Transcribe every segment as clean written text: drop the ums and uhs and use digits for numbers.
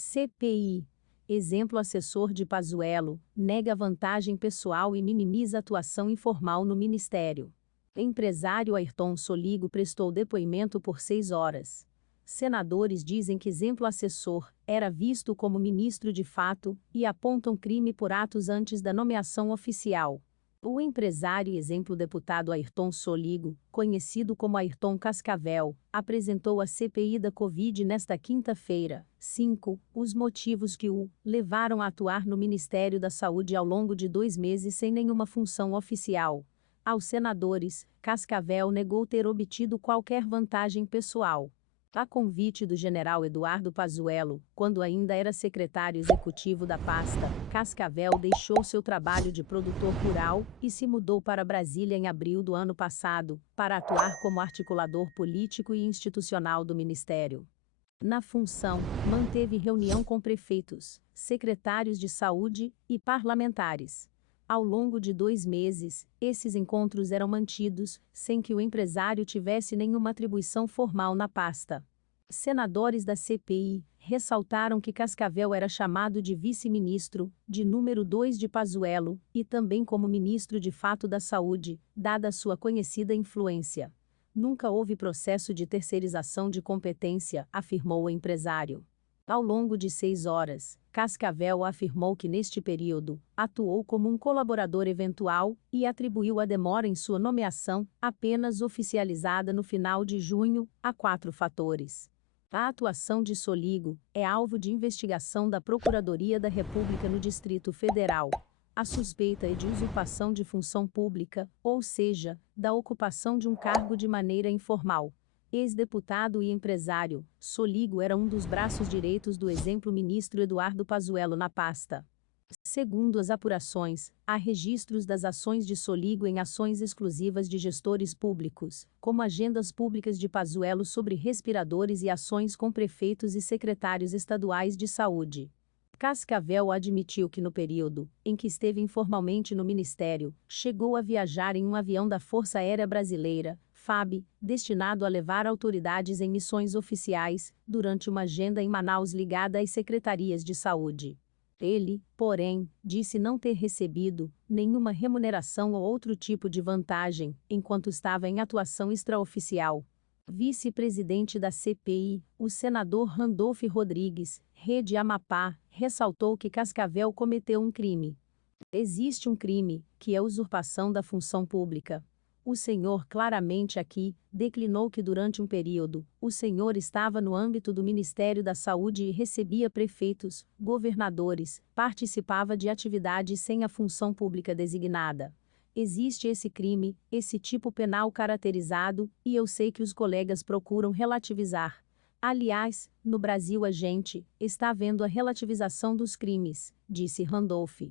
CPI. Exemplo: assessor de Pazuello nega vantagem pessoal e minimiza atuação informal no ministério. Empresário Ayrton Soligo prestou depoimento por 6 horas. Senadores dizem que exemplo assessor era visto como ministro de fato e apontam crime por atos antes da nomeação oficial. O empresário e exemplo deputado Ayrton Soligo, conhecido como Ayrton Cascavel, apresentou à CPI da Covid nesta quinta-feira. 5. Os motivos que o levaram a atuar no Ministério da Saúde ao longo de 2 meses sem nenhuma função oficial. Aos senadores, Cascavel negou ter obtido qualquer vantagem pessoal. A convite do general Eduardo Pazuello, quando ainda era secretário executivo da pasta, Cascavel deixou seu trabalho de produtor rural e se mudou para Brasília em abril do ano passado, para atuar como articulador político e institucional do ministério. Na função, manteve reunião com prefeitos, secretários de saúde e parlamentares. Ao longo de 2 meses, esses encontros eram mantidos, sem que o empresário tivesse nenhuma atribuição formal na pasta. Senadores da CPI ressaltaram que Cascavel era chamado de vice-ministro, de número 2 de Pazuello, e também como ministro de fato da Saúde, dada a sua conhecida influência. Nunca houve processo de terceirização de competência, afirmou o empresário. Ao longo de 6 horas, Cascavel afirmou que neste período, atuou como um colaborador eventual e atribuiu a demora em sua nomeação, apenas oficializada no final de junho, a 4 fatores. A atuação de Soligo é alvo de investigação da Procuradoria da República no Distrito Federal. A suspeita é de usurpação de função pública, ou seja, da ocupação de um cargo de maneira informal. Ex-deputado e empresário, Soligo era um dos braços direitos do exemplo ministro Eduardo Pazuello na pasta. Segundo as apurações, há registros das ações de Soligo em ações exclusivas de gestores públicos, como agendas públicas de Pazuello sobre respiradores e ações com prefeitos e secretários estaduais de saúde. Cascavel admitiu que no período em que esteve informalmente no ministério, chegou a viajar em um avião da Força Aérea Brasileira, FAB, destinado a levar autoridades em missões oficiais, durante uma agenda em Manaus ligada às secretarias de saúde. Ele, porém, disse não ter recebido nenhuma remuneração ou outro tipo de vantagem, enquanto estava em atuação extraoficial. Vice-presidente da CPI, o senador Randolph Rodrigues, Rede Amapá, ressaltou que Cascavel cometeu um crime. Existe um crime, que é a usurpação da função pública. O senhor claramente aqui declinou que durante um período, o senhor estava no âmbito do Ministério da Saúde e recebia prefeitos, governadores, participava de atividades sem a função pública designada. Existe esse crime, esse tipo penal caracterizado, e eu sei que os colegas procuram relativizar. Aliás, no Brasil a gente está vendo a relativização dos crimes, disse Randolph.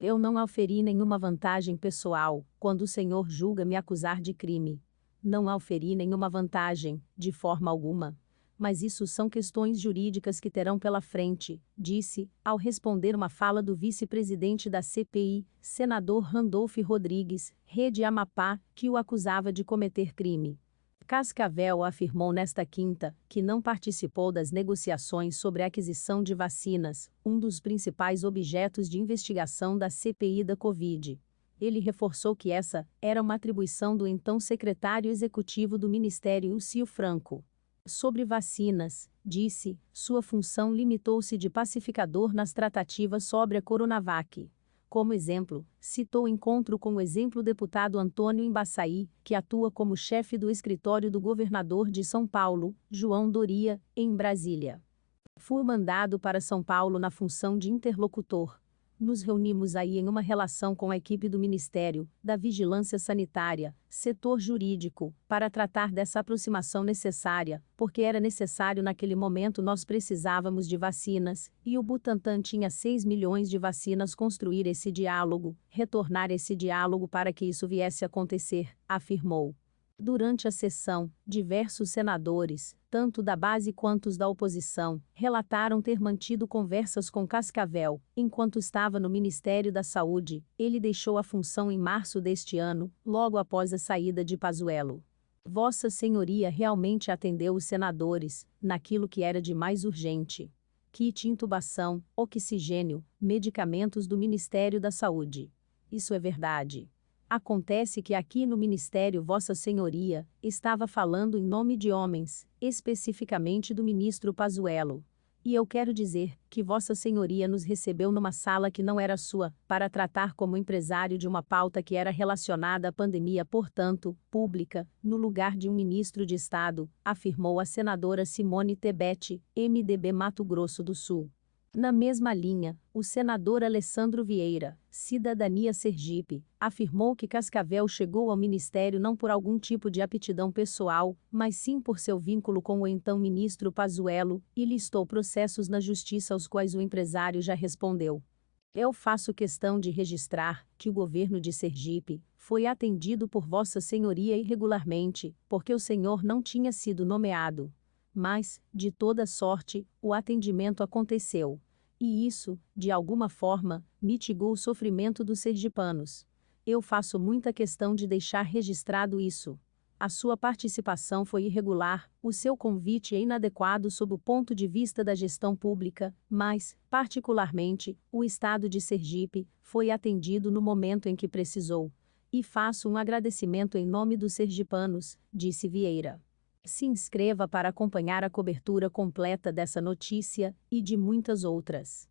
Eu não auferi nenhuma vantagem pessoal, quando o senhor julga me acusar de crime. Não auferi nenhuma vantagem, de forma alguma. Mas isso são questões jurídicas que terão pela frente, disse, ao responder uma fala do vice-presidente da CPI, senador Randolph Rodrigues, Rede Amapá, que o acusava de cometer crime. Cascavel afirmou nesta quinta que não participou das negociações sobre a aquisição de vacinas, um dos principais objetos de investigação da CPI da Covid. Ele reforçou que essa era uma atribuição do então secretário executivo do Ministério, Ucio Franco. Sobre vacinas, disse, sua função limitou-se de pacificador nas tratativas sobre a Coronavac. Como exemplo, citou encontro com o exemplo deputado Antônio Embaçaí, que atua como chefe do escritório do governador de São Paulo, João Doria, em Brasília. Fui mandado para São Paulo na função de interlocutor. Nos reunimos aí em uma relação com a equipe do Ministério, da Vigilância Sanitária, setor jurídico, para tratar dessa aproximação necessária, porque era necessário naquele momento nós precisávamos de vacinas, e o Butantan tinha 6 milhões de vacinas construir esse diálogo, retornar esse diálogo para que isso viesse a acontecer, afirmou. Durante a sessão, diversos senadores, tanto da base quanto os da oposição, relataram ter mantido conversas com Cascavel, enquanto estava no Ministério da Saúde. Ele deixou a função em março deste ano, logo após a saída de Pazuello. Vossa Senhoria realmente atendeu os senadores, naquilo que era de mais urgente. kit intubação, oxigênio, medicamentos do Ministério da Saúde. Isso é verdade. Acontece que aqui no Ministério Vossa Senhoria estava falando em nome de homens, especificamente do ministro Pazuello. E eu quero dizer que Vossa Senhoria nos recebeu numa sala que não era sua, para tratar como empresário de uma pauta que era relacionada à pandemia, portanto, pública, no lugar de um ministro de Estado, afirmou a senadora Simone Tebet, MDB Mato Grosso do Sul. Na mesma linha, o senador Alessandro Vieira, Cidadania Sergipe, afirmou que Cascavel chegou ao ministério não por algum tipo de aptidão pessoal, mas sim por seu vínculo com o então ministro Pazuello, e listou processos na justiça aos quais o empresário já respondeu. Eu faço questão de registrar que o governo de Sergipe foi atendido por Vossa Senhoria irregularmente, porque o senhor não tinha sido nomeado. Mas, de toda sorte, o atendimento aconteceu. E isso, de alguma forma, mitigou o sofrimento dos sergipanos. Eu faço muita questão de deixar registrado isso. A sua participação foi irregular, o seu convite é inadequado sob o ponto de vista da gestão pública, mas, particularmente, o Estado de Sergipe foi atendido no momento em que precisou. E faço um agradecimento em nome dos sergipanos, disse Vieira. Se inscreva para acompanhar a cobertura completa dessa notícia e de muitas outras.